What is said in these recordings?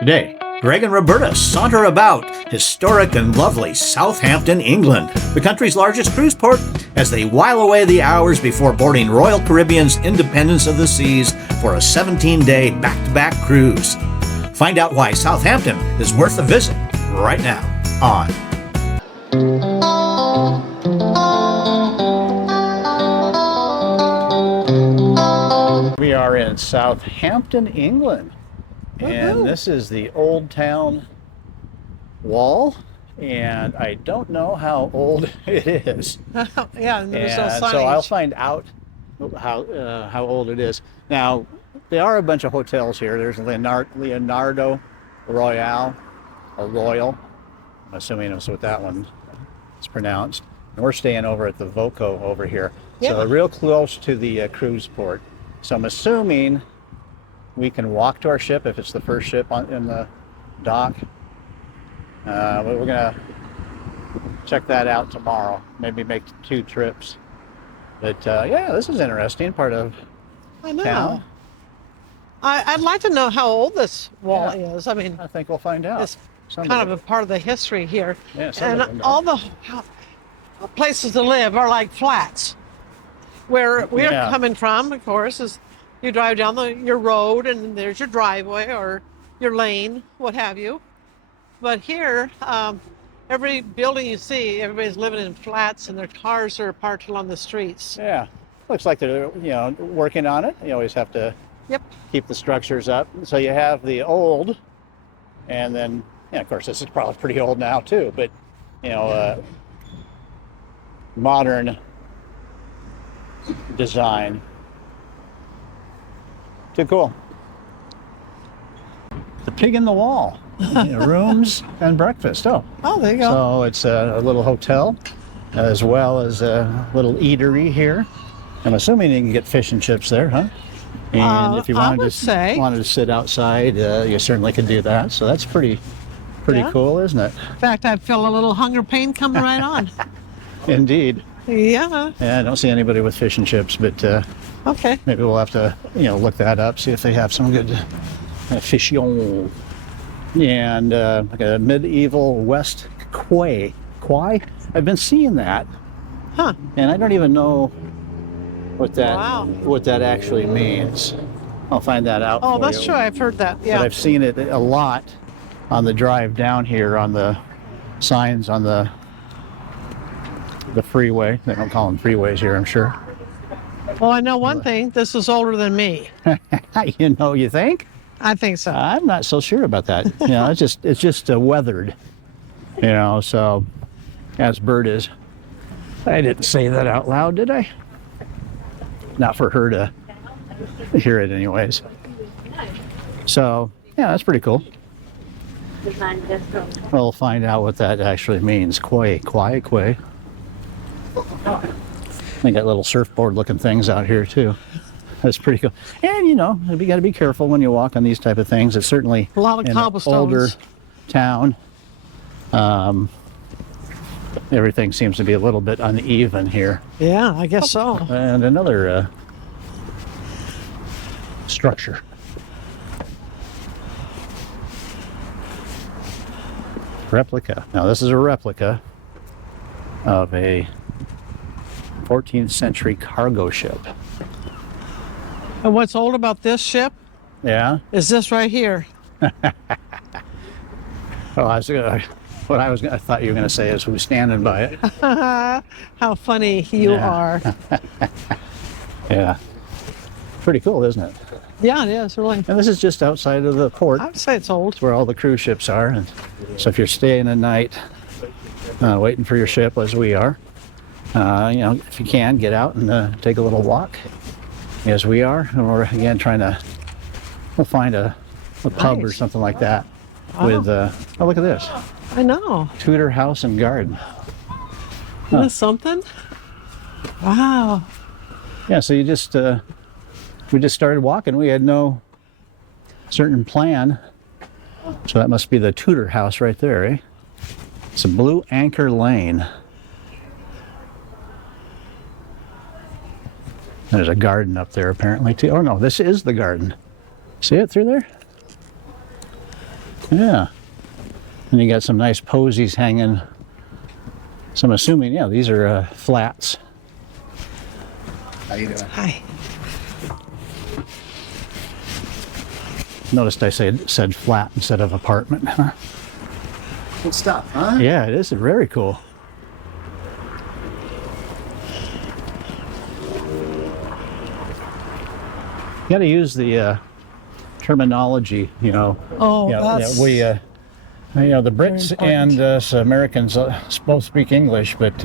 Today, Greg and Roberta saunter about historic and lovely Southampton, England, the country's largest cruise port, as they while away the hours before boarding Royal Caribbean's Independence of the Seas for a 17-day back-to-back cruise. Find out why Southampton is worth a visit right now on We are in Southampton, England. And this is the Old Town Wall, and I don't know how old it is. Yeah, and there's no signage. So I'll find out how old it is. Now, there are a bunch of hotels here. There's Leonardo Royal, or Royal. I'm assuming that's what that one is pronounced. And we're staying over at the Voco over here. Yeah. So real close to the cruise port. So I'm assuming we can walk to our ship if it's the first ship in the dock. But we're gonna check that out tomorrow. Maybe make 2 trips. But yeah, this is interesting part of town. I'd like to know how old this wall is. I mean, I think we'll find out. It's kind of a part of the history here. Yeah, and all the places to live are like flats. Where we're coming from, of course, is you drive down your road and there's your driveway or your lane, what have you. But here, every building you see, everybody's living in flats and their cars are parked along the streets. Yeah, looks like they're working on it. You always have to keep the structures up. So you have the old, and then of course this is probably pretty old now too. But modern design. Too cool. The Pig in the Wall. Rooms and breakfast. Oh, there you go. So it's a little hotel as well as a little eatery here. I'm assuming you can get fish and chips there, huh? And if you wanted to sit outside, you certainly could do that. So that's pretty cool, isn't it? In fact, I feel a little hunger pain coming right on. Indeed. Yeah. Yeah, I don't see anybody with fish and chips, but okay. Maybe we'll have to look that up, see if they have some good fish. And like a medieval West quay. I've been seeing that. Huh. And I don't even know what that actually means. I'll find that out. Oh, that's true. I've heard that. Yeah. But I've seen it a lot on the drive down here on the signs on the freeway. They don't call them freeways here, I'm sure. Well, I know one thing. This is older than me. You think? I think so. I'm not so sure about that. It's just weathered. So as Bert is. I didn't say that out loud, did I? Not for her to hear it anyways. So, yeah, that's pretty cool. We'll find out what that actually means. Quay. They got little surfboard looking things out here too. That's pretty cool. And you got to be careful when you walk on these type of things. It's certainly a lot of cobblestones. An older town. Everything seems to be a little bit uneven here. Yeah, I guess so. And another structure. Replica. Now this is a replica of a 14th century cargo ship. And what's old about this ship? Yeah. Is this right here? I thought you were going to say is who's standing by it. How funny you are. Yeah. Pretty cool, isn't it? Yeah, it is, really. And this is just outside of the port. I would say it's old. It's where all the cruise ships are. And so if you're staying a night, waiting for your ship, as we are, if you can, get out and take a little walk, as we are. And we're, again, we'll find a pub or something like that with, look at this. I know. Tudor house and garden. Isn't this something? Wow. Yeah, so we just started walking. We had no certain plan. So that must be the Tudor house right there, eh? It's a Blue Anchor Lane. There's a garden up there apparently too. Oh no, this is the garden. See it through there? Yeah. And you got some nice posies hanging. So I'm assuming, yeah, these are flats. How you doing? Hi. Noticed I said flat instead of apartment. Good stuff, huh? Yeah, it is very cool. You got to use the terminology, you know. Oh, You know, that's we, you know, the Brits important. and us Americans both speak English, but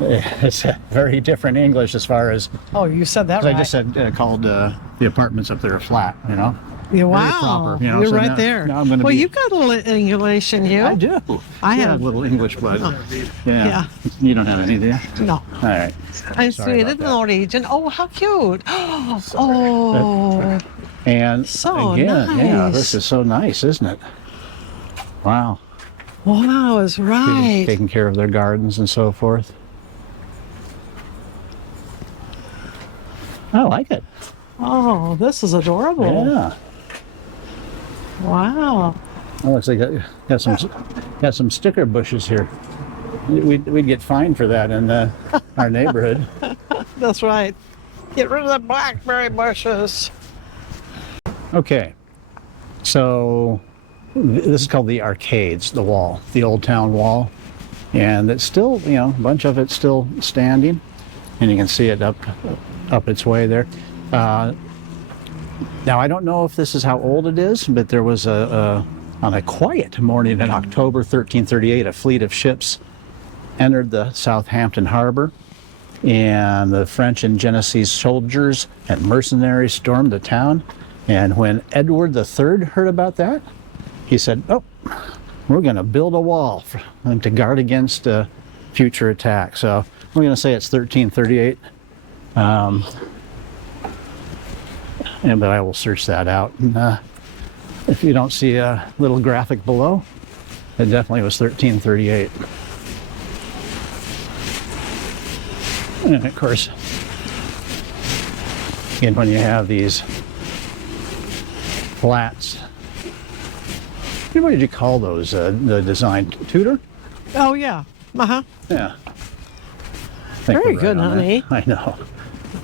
it's a very different English as far as. Oh, you said that 'Cause right. I just said called the apartments up there a flat, you know. Yeah, Very wow. proper, you know, You're so right now- there. now I'm gonna well, be- you've got a little English in you. I do. I Yeah, have. a little English blood. Yeah. Yeah. You don't have any, do you? No. All right. I'm Sorry about Sweden that. origin. Oh, how cute. Oh, And So again, yeah, nice. this is so nice, isn't it? Wow. wow, is right. Taking care of their gardens and so forth. I like it. Oh, this is adorable. Yeah. Wow. Oh, looks like got some sticker bushes here. We'd get fined for that in our neighborhood. That's right. Get rid of the blackberry bushes. Okay, so this is called the Arcades, the wall, the Old Town Wall, and it's still, you know, a bunch of it's still standing, and you can see it up its way there. Now I don't know if this is how old it is, but there was on a quiet morning in October 1338, a fleet of ships entered the Southampton harbor, and the French and Genoese soldiers and mercenaries stormed the town. And when Edward III heard about that, he said, "Oh, we're going to build a wall for them to guard against future attack." So we're going to say it's 1338. But I will search that out. And, if you don't see a little graphic below, it definitely was 1338. And of course, again, when you have these flats, what did you call those? The design Tudor? Oh, yeah. Uh-huh. Yeah. Very good, on that. honey. I know.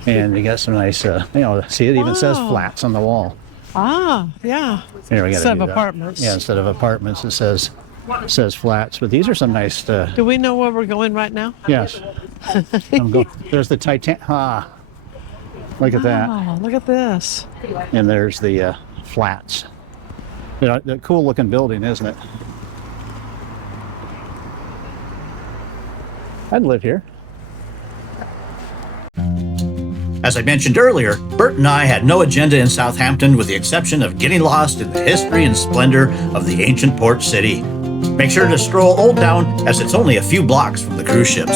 And you got some nice, you know, see, it even says Wow. flats on the wall. Ah, yeah. Here, we gotta Instead do of that. apartments. Yeah, instead of apartments, it says flats. But these are some nice. Do we know where we're going right now? Yes. There's the Titan. Ah, look at that. Oh, look at this. And there's the flats. You know, the cool looking building, isn't it? I'd live here. As I mentioned earlier, Bert and I had no agenda in Southampton with the exception of getting lost in the history and splendor of the ancient port city. Make sure to stroll Old Town as it's only a few blocks from the cruise ships.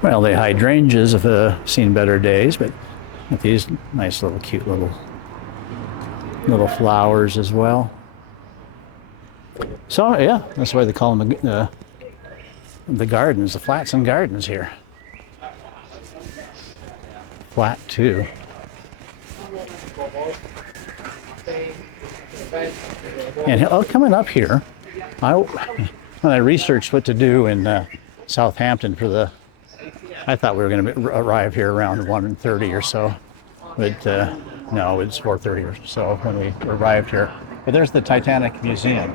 Well, the hydrangeas have seen better days, but with these nice little cute little flowers as well. So yeah, that's why they call them the gardens, the flats and gardens here. Flat too. And coming up here, when I researched what to do in Southampton I thought we were going to arrive here around 1:30 or so, but no, it's 4:30 or so when we arrived here. But there's the Titanic Museum.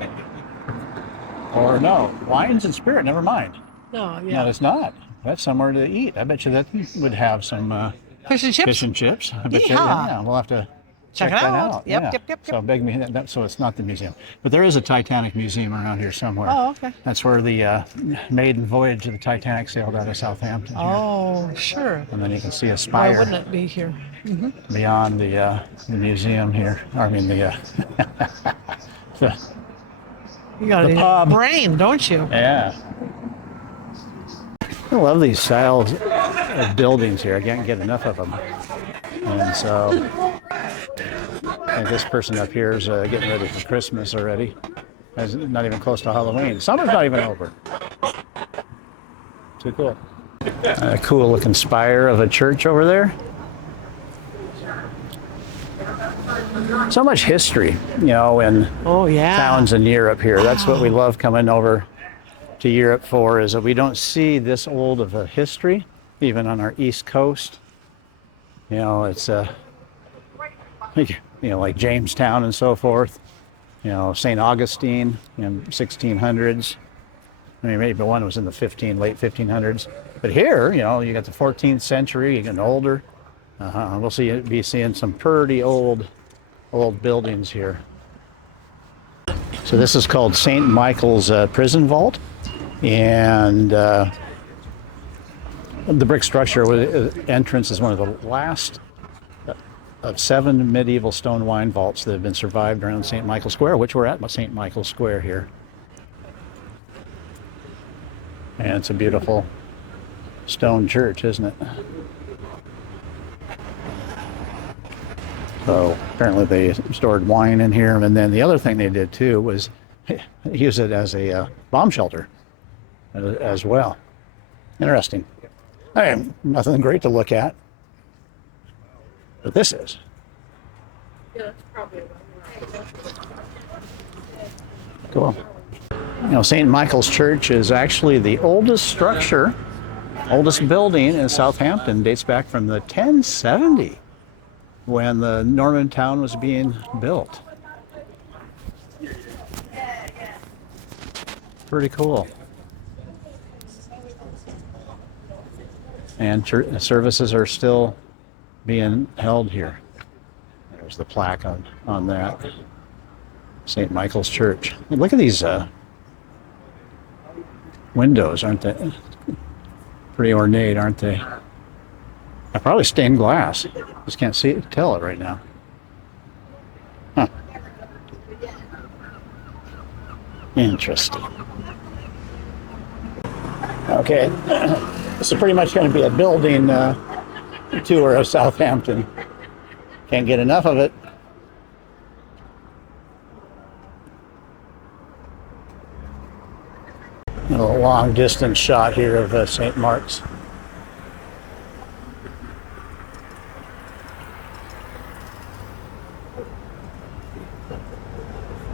Or no, Wines and Spirit, never mind. No, No, yeah. it's not. That's somewhere to eat. I bet you that would have some Fish and chips? fish and chips. I bet you, Yeehaw. yeah, we'll have to Check check it that out. out. Yep, yeah. yep. So so it's not the museum, but there is a Titanic museum around here somewhere. Oh, okay. That's where the maiden voyage of the Titanic sailed out of Southampton. Here. Oh, sure. And then you can see a Why spire wouldn't it be here? beyond the museum here. I mean the You got The a pub. brain, don't you? Yeah. I love these styles of buildings here. I can't get enough of them. And so I think this person up here is getting ready for Christmas already. It's not even close to Halloween. Summer's not even over. Too cool. A cool looking spire of a church over there. So much history, in Oh, yeah. towns in Europe here. That's what we love coming over to Europe for, is that we don't see this old of a history, even on our East Coast. It's like Jamestown and so forth. St. Augustine in 1600s. I mean, maybe one was in the late 1500s. But here, you got the 14th century, you get older. We'll be seeing some pretty old buildings here. So this is called St. Michael's Prison Vault. And the brick structure entrance is one of the last of 7 medieval stone wine vaults that have been survived around St. Michael's Square, which we're at St. Michael's Square here. And it's a beautiful stone church, isn't it? So apparently they stored wine in here, and then the other thing they did too was use it as a bomb shelter as well. Interesting. Hey, nothing great to look at, but this is. Cool. St. Michael's Church is actually the oldest structure, oldest building in Southampton. Dates back from the 1070, when the Norman town was being built. Pretty cool. And services are still being held here. There's the plaque on that. St. Michael's Church. Hey, look at these windows, aren't they? Pretty ornate, aren't they? Probably stained glass. Just can't tell it right now. Huh. Interesting. Okay, this is pretty much going to be a building tour of Southampton. Can't get enough of it. A long distance shot here of St. Mark's.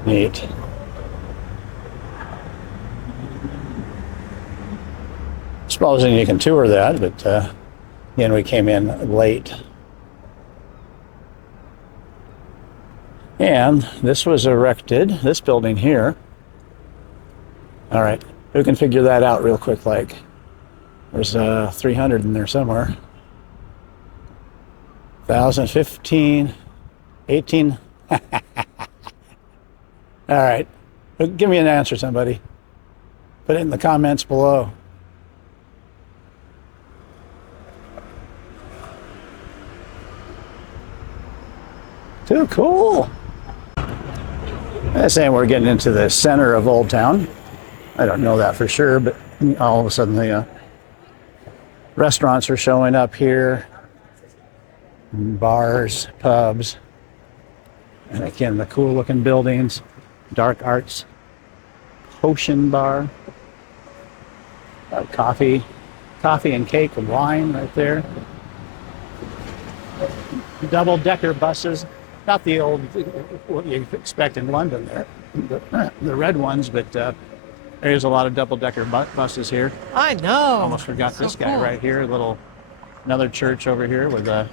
Neat. Supposing you can tour that, but again, we came in late. And this was erected, this building here. All right, who can figure that out real quick? Like, there's 300 in there somewhere. 1015, 18. All right, give me an answer, somebody. Put it in the comments below. Too cool. I'm saying we're getting into the center of Old Town. I don't know that for sure, but all of a sudden the restaurants are showing up here, bars, pubs, and again the cool looking buildings, dark arts, potion bar, coffee and cake and wine right there. Double-decker buses. Not the old, what you expect in London there, the red ones, but there's a lot of double-decker buses here. I know. Almost forgot this guy cool. right here. Another church over here with what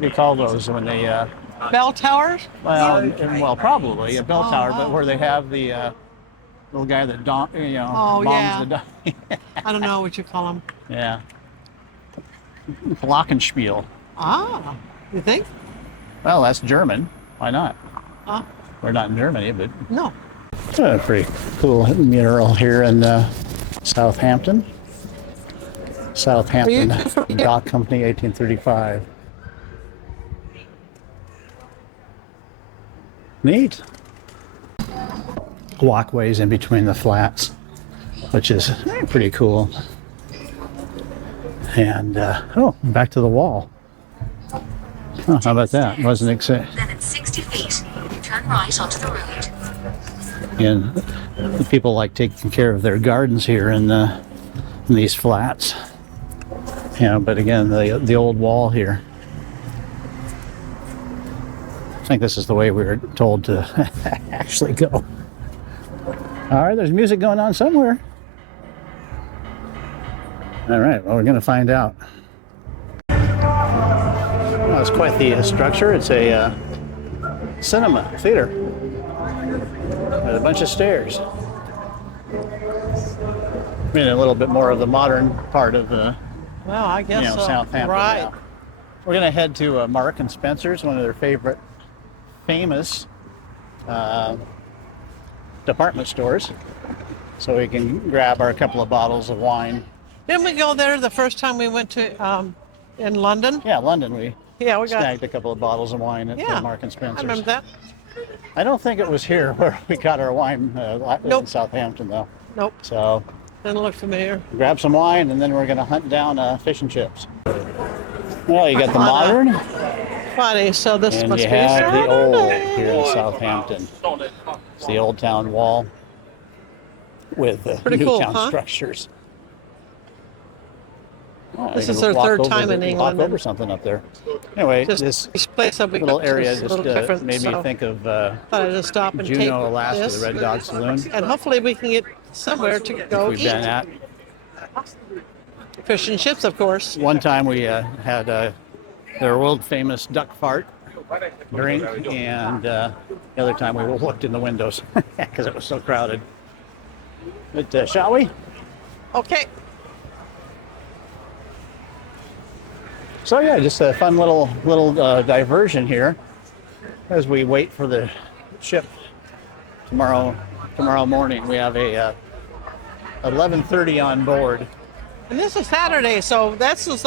do you call those when they? Bell towers? Well, probably a bell tower, but where they have the little guy that bombs yeah. the donkey. I don't know what you call them. Yeah. Glockenspiel. Ah, you think? Well, that's German. Why not? Huh? We're not in Germany, but No. pretty cool mural here in Southampton. Southampton Dock Company, 1835. Neat. walkways in between the flats, which is pretty cool. And oh, back to the wall. Oh, how about that? Wasn't excited. Then at 60 feet, turn right onto the road. And the people like taking care of their gardens here in these flats. Yeah, but again, the old wall here. I think this is the way we were told to actually go. All right, there's music going on somewhere. All right, well, we're going to find out. Well, it's quite the structure. It's a cinema, theater, with a bunch of stairs. I mean, a little bit more of the modern part of the, Well, I guess so. Southampton. Right. Now. We're going to head to Mark and Spencer's, one of their famous department stores, so we can grab our couple of bottles of wine. Didn't we go there the first time we went to in London? Yeah, London. We We got. snagged a couple of bottles of wine at Mark and Spencer's. I remember that. I don't think it was here where we got our wine in Nope. Southampton, though. Nope, So didn't look familiar. grab some wine, and then we're going to hunt down fish and chips. Well, you got the modern, Friday, so this and must you be have the old Saturday. here in Southampton. It's the old town wall with Pretty new cool, town huh? structures. Oh, This you is can their walk third over time in walk England. over something up there. Anyway, Just this place up we little got is area a just little different, made me so think of thought I'd just stop and take Juneau, Alaska, this, the Red Dog Saloon. and hopefully we can get somewhere to go We've eat. been at. Fish and chips, of course. One time we had their world famous duck fart drink, and the other time we looked in the windows because it was so crowded. But shall we? Okay. So yeah, just a fun little diversion here as we wait for the ship tomorrow morning. We have a 11:30 on board. And this is Saturday, so that's just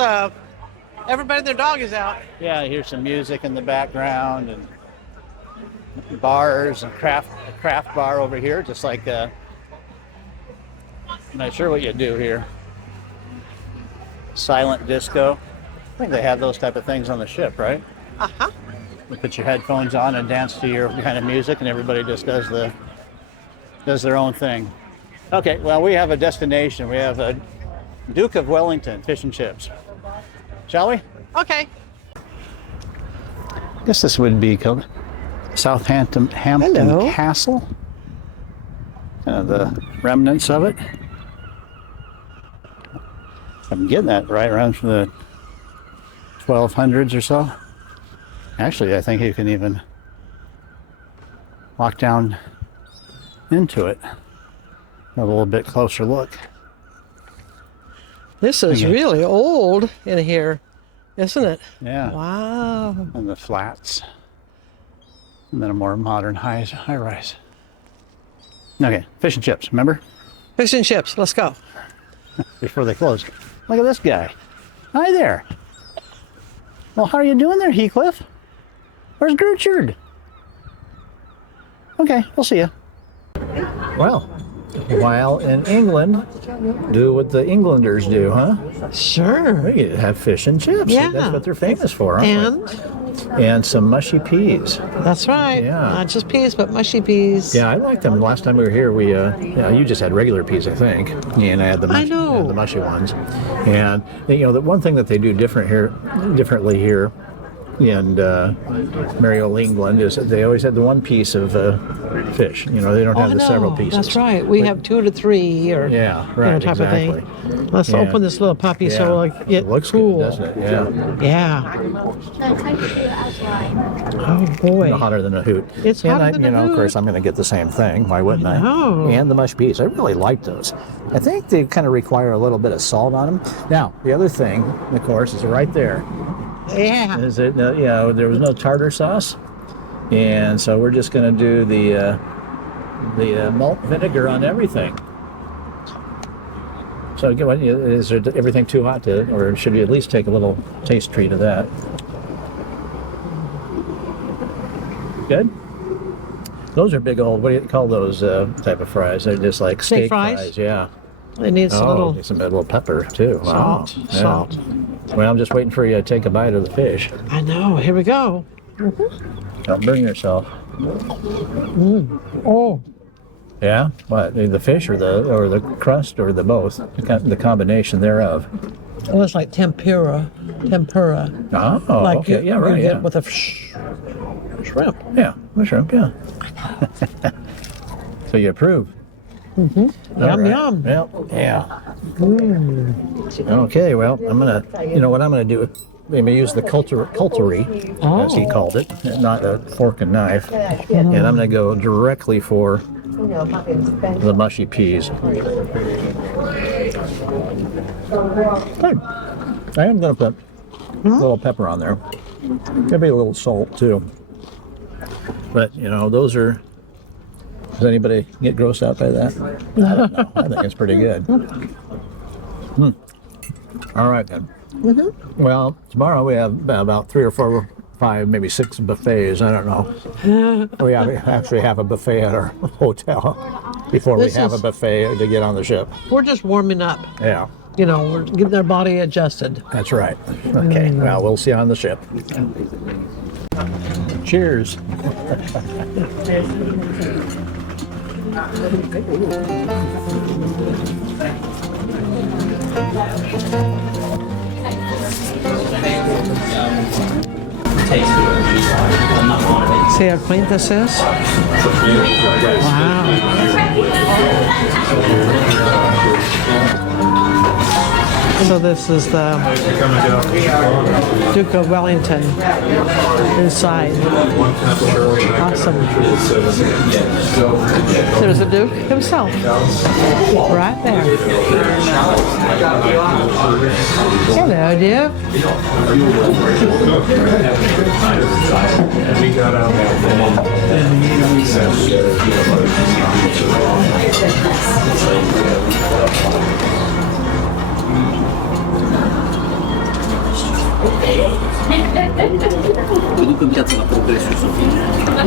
everybody and their dog is out. Yeah, I hear some music in the background and bars and a craft bar over here, just like I'm not sure what you do here. Silent disco. I think they have those type of things on the ship, right? Uh-huh. You put your headphones on and dance to your kind of music, and everybody just does their own thing. Okay, well, we have a destination. We have a Duke of Wellington fish and chips. Shall we? Okay. I guess this would be called Southampton Hello. Castle. Kind of the remnants of it. I'm getting that right around from the 1200s or so. Actually, I think you can even walk down into it. A little bit closer look. This is Okay. really old in here, isn't it? Yeah. Wow. And the flats. And then a more modern high rise. Okay, fish and chips, remember? Fish and chips, let's go. Before they close. Look at this guy. Hi there. Well, how are you doing there, Heathcliff? Where's Gertrude? Okay, we'll see you. Well, while in England, do what the Englanders do, huh? Sure. We have fish and chips. Yeah. That's what they're famous for, aren't they? And some mushy peas. That's right. Yeah. Not just peas, but mushy peas. Yeah, I liked them. Last time we were here, you just had regular peas, I think, and I had the know. the mushy ones. And the one thing that they do differently here in merry old England is that they always had the one piece of fish. They don't have the several pieces. That's right. We have 2 to 3 or Yeah, right, type exactly. of thing. Let's Yeah. open this little puppy so we'll get it looks cool. good, doesn't it? Yeah. Yeah. Oh boy. Hotter than a hoot. It's and hotter than a Of hoot. course, I'm going to get the same thing. Why wouldn't I? know. And the mushed peas. I really like those. I think they kind of require a little bit of salt on them. Now, the other thing, of course, is right there. Yeah. Is it? There was no tartar sauce, and so we're just going to do the malt vinegar on everything. So, is there everything too hot or should you at least take a little taste treat of that? Good. Those are big old, what do you call those type of fries? They're just like Steak steak fries? Yeah. They need some little Need some little pepper too. Wow. salt. Yeah. Salt. Well, I'm just waiting for you to take a bite of the fish. I know. Here we go. Don't burn yourself. Oh, Yeah? What? The fish or the crust or the both? The combination thereof. it looks like tempura. Tempura. Oh, Like okay. you, Yeah, right. you get Yeah. with a shrimp. Yeah, the shrimp, yeah. So you approve? Yum, right. yum. Well, yeah. Okay, well, I'm gonna, what I'm gonna do, I'm gonna use the cutlery, as he called it, not a fork and knife, and I'm gonna go directly for the mushy peas. Good. I am gonna put a little pepper on there. Maybe a little salt too. But those are. Does anybody get grossed out by that? I don't know. I think it's pretty good. All right then. Well, tomorrow we have about 3 or 4 or 5, maybe 6 buffets. I don't know. We actually have a buffet at our hotel before we have a buffet to get on the ship. We're just warming up. Yeah, We're getting their body adjusted. that's right. Okay. Well, we'll see you on the ship. Cheers. See how clean this is? Wow. So this is the Duke of Wellington inside. Awesome. There's the Duke himself. Right there. Hello, dear.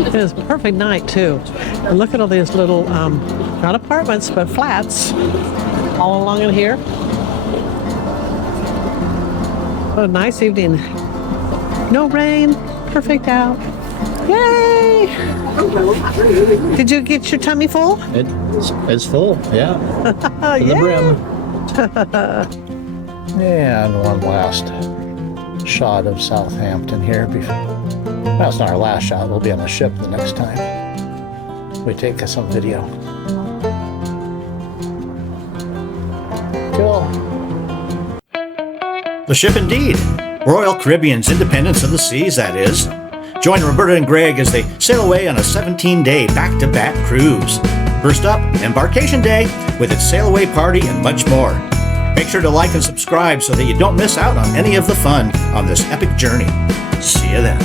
It is a perfect night too. And look at all these little, not apartments, but flats all along in here. What a nice evening. No rain, perfect out. Yay! Did you get your tummy full? It's full, yeah. To the brim. And one last shot of Southampton here. Well, it's not our last shot. We'll be on the ship the next time we take some video. Cool. The ship indeed. Royal Caribbean's Independence of the Seas, that is. Join Roberta and Greg as they sail away on a 17-day back-to-back cruise. First up, Embarkation Day with its sail away party and much more. Make sure to like and subscribe so that you don't miss out on any of the fun on this epic journey. See you then.